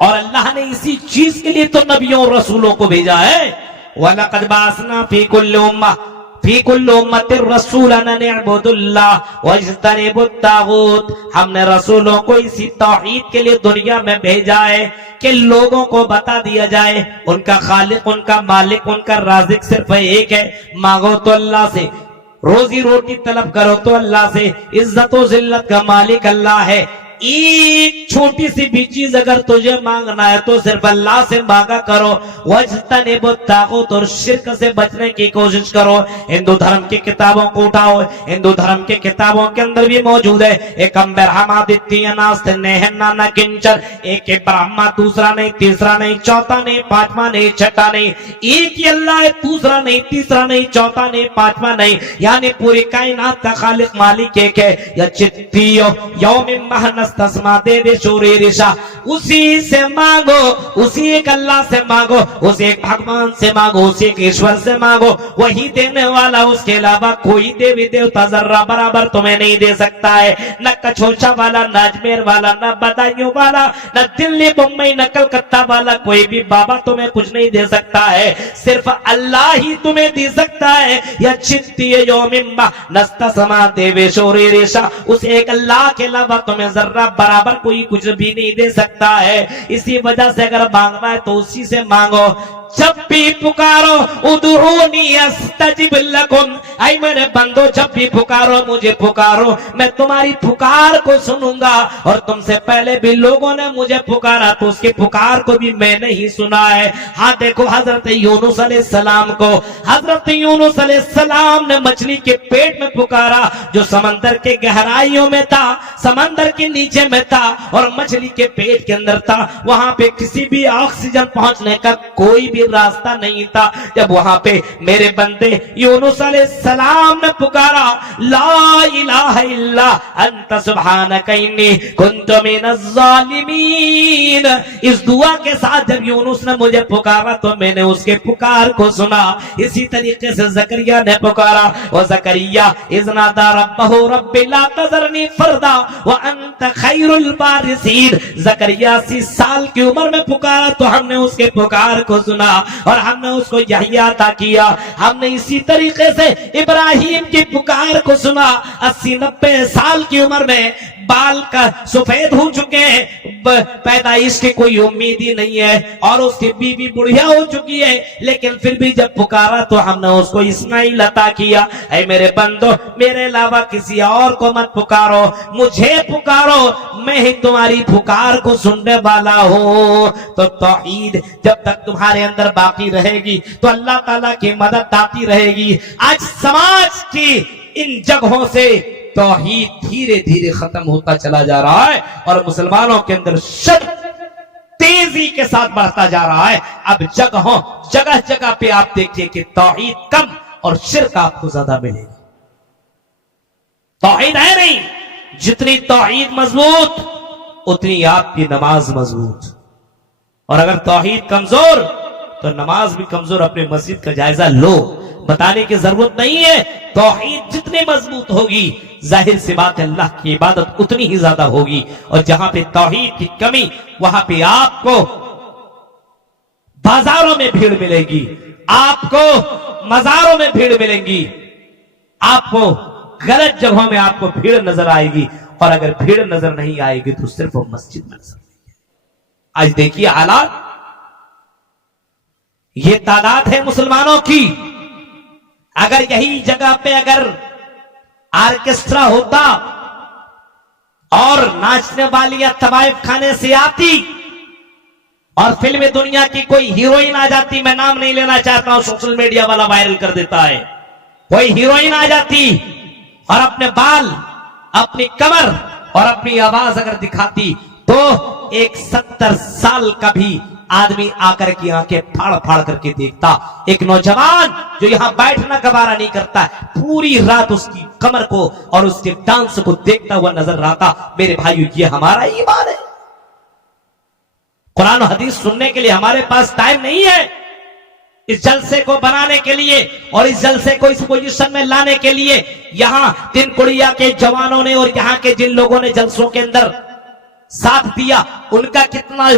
और अल्लाह ने इसी चीज के लिए तो नबियों और रसूलों को भेजा है। वलक़द बाअसना फी कुल्लि उम्मतिर रसूलन अन इअ्बुदुल्लाह वज्तनिबुत तागूत। हमने रसूलों को इसी तौहीद के लिए दुनिया में भेजा है कि लोगों को बता दिया जाए उनका खालिक, उनका मालिक, उनका राज़िक सिर्फ एक है। मांगो तो अल्लाह से, रोजी रोटी तलब करो तो अल्लाह से, इज्जत और जिल्लत का मालिक अल्लाह है। एक छोटी सी भी चीज अगर तुझे मांगना है तो सिर्फ अल्लाह से मांगा करो। वज्तनिबुत तागूत, और शिर्क से बचने की कोशिश करो। हिंदू धर्म की किताबों को उठाओ, हिंदू धर्म की किताबों के अंदर भी मौजूद है एकम ब्रह्मादित्य नास्ति नेहन्ना न किंचन। एक ब्रह्मा, दूसरा नहीं, तीसरा नहीं, चौथा नहीं, पांचवा नहीं, छठा नहीं, एक ही अल्लाह है, दूसरा नहीं, तीसरा नहीं, चौथा नहीं, पांचवा नहीं, यानी पूरी कायनात का खालिक मालिक एक है। या चित्तियो यौमिन महनस तस्मा दे शोरे रिशा, उसी से मांगो, उसी एक अल्लाह से मांगो, उसी एक भगवान से मांगो, उसी एक ईश्वर से मांगो। वही देने वाला, उसके अलावा कोई देवी देवता जर्रा बराबर तुम्हें नहीं दे सकता है। न कछोचा वाला, न अजमेर वाला, न बदायूं वाला, न दिल्ली मुंबई, न कलकत्ता वाला कोई भी बाबा तुम्हें कुछ नहीं दे सकता है। सिर्फ अल्लाह ही तुम्हें दे सकता है। या चित्ती यौमिम्मा नस्तसमा देवे शोरे रेशा, उस एक अल्लाह के अलावा तुम्हें जर्रा बराबर कोई कुछ भी नहीं दे सकता है। इसी वजह से अगर मांगना है तो उसी से मांगो। जब भी पुकारो उदूनी अस्तजिब लकुम, ऐ मेरे बंदो जब भी पुकारो मुझे पुकारो, मैं तुम्हारी पुकार को सुनूंगा। और तुमसे पहले भी लोगों ने मुझे पुकारा तो उसकी पुकार को भी मैंने ही सुना है। हाँ देखो हजरत यूनुस अलैहिस्सलाम को, हजरत यूनुस अलैहिस्सलाम ने मछली के पेट में पुकारा जो समंदर के गहराइयों में था, समंदर के नीचे में था और मछली के पेट के अंदर था। वहां पे किसी भी ऑक्सीजन पहुंचने का कोई भी रास्ता नहीं था। जब वहां पे मेरे बंदे यूनुस अलैहिस्सलाम ने पुकारा ला इलाहा इल्ला अंत सुब्हानक इन्नी कुन्तु मिनज़ ज़ालिमीन, इस दुआ के साथ जब यूनुस ने मुझे पुकारा तो मैंने उसके पुकार को सुना। इसी तरीके से ज़करिया ने पुकारा, व ज़करिया इज़ नादा रब्बहु रब्बी ला तज़रनी फर्दा व अंत खैरुल वारिसीन। ज़करिया 80 साल की उम्र में पुकारा तो हमने उसके पुकार को सुना और हमने उसको यहिया अता किया। हमने इसी तरीके से इब्राहिम की पुकार को सुना। 80-90 साल की उम्र में बाल का सफेद हो चुके हैं, पैदाइश की कोई उम्मीद ही नहीं है और उसकी बीवी बुढ़िया हो चुकी है, लेकिन फिर भी जब पुकारा तो हमने उसको इस्माइल अता किया। ऐ मेरे बंदो मेरे अलावा किसी और को मत पुकारो, मुझे पुकारो, मैं ही तुम्हारी पुकार को सुनने वाला हूं। तो तौहीद जब तक तुम्हारे अंदर बाकी रहेगी तो अल्लाह ताला की मदद आती रहेगी। आज समाज की इन जगहों से तौहीद धीरे धीरे खत्म होता चला जा रहा है और मुसलमानों के अंदर शिर्क तेजी के साथ बढ़ता जा रहा है। अब जगह जगह पे आप देखिए कि तौहीद कम और शिर्क आपको ज्यादा मिलेगा। तौहीद है नहीं, जितनी तौहीद मजबूत उतनी आपकी नमाज मजबूत, और अगर तौहीद कमजोर तो नमाज भी कमजोर। अपने मस्जिद का जायजा लो, बताने की जरूरत नहीं है। तौहीद जितनी मजबूत होगी जाहिर सी बात है अल्लाह की इबादत उतनी ही ज्यादा होगी। और जहां पे तौहीद की कमी वहां पे आपको बाजारों में भीड़ मिलेगी, आपको मजारों में भीड़ मिलेंगी, आपको गलत जगहों में आपको भीड़ नजर आएगी। और अगर भीड़ नजर नहीं आएगी तो सिर्फ मस्जिद में नजर आएगी। आज देखिए हालात, ये तादाद है मुसलमानों की। अगर यही जगह पे अगर ऑर्केस्ट्रा होता और नाचने वाली या तवाइफ खाने से आती और फिल्म दुनिया की कोई हीरोइन आ जाती, मैं नाम नहीं लेना चाहता हूं, सोशल मीडिया वाला वायरल कर देता है, कोई हीरोइन आ जाती और अपने बाल, अपनी कमर और अपनी आवाज अगर दिखाती तो एक 70 साल का भी आदमी आकर की आंखें फाड़ फाड़ करके देखता। एक नौजवान जो यहां बैठना गवारा नहीं करता, पूरी रात उसकी कमर को और उसके डांस को देखता हुआ नजर आता। मेरे भाइयों ये हमारा ईमान है। कुरान और हदीस सुनने के लिए हमारे पास टाइम नहीं है। इस जलसे को बनाने के लिए और इस जलसे को इस पोजीशन में लाने के लिए यहां तीन कुड़िया के जवानों ने और यहां के जिन लोगों ने जलसों के अंदर साथ दिया उनका कितना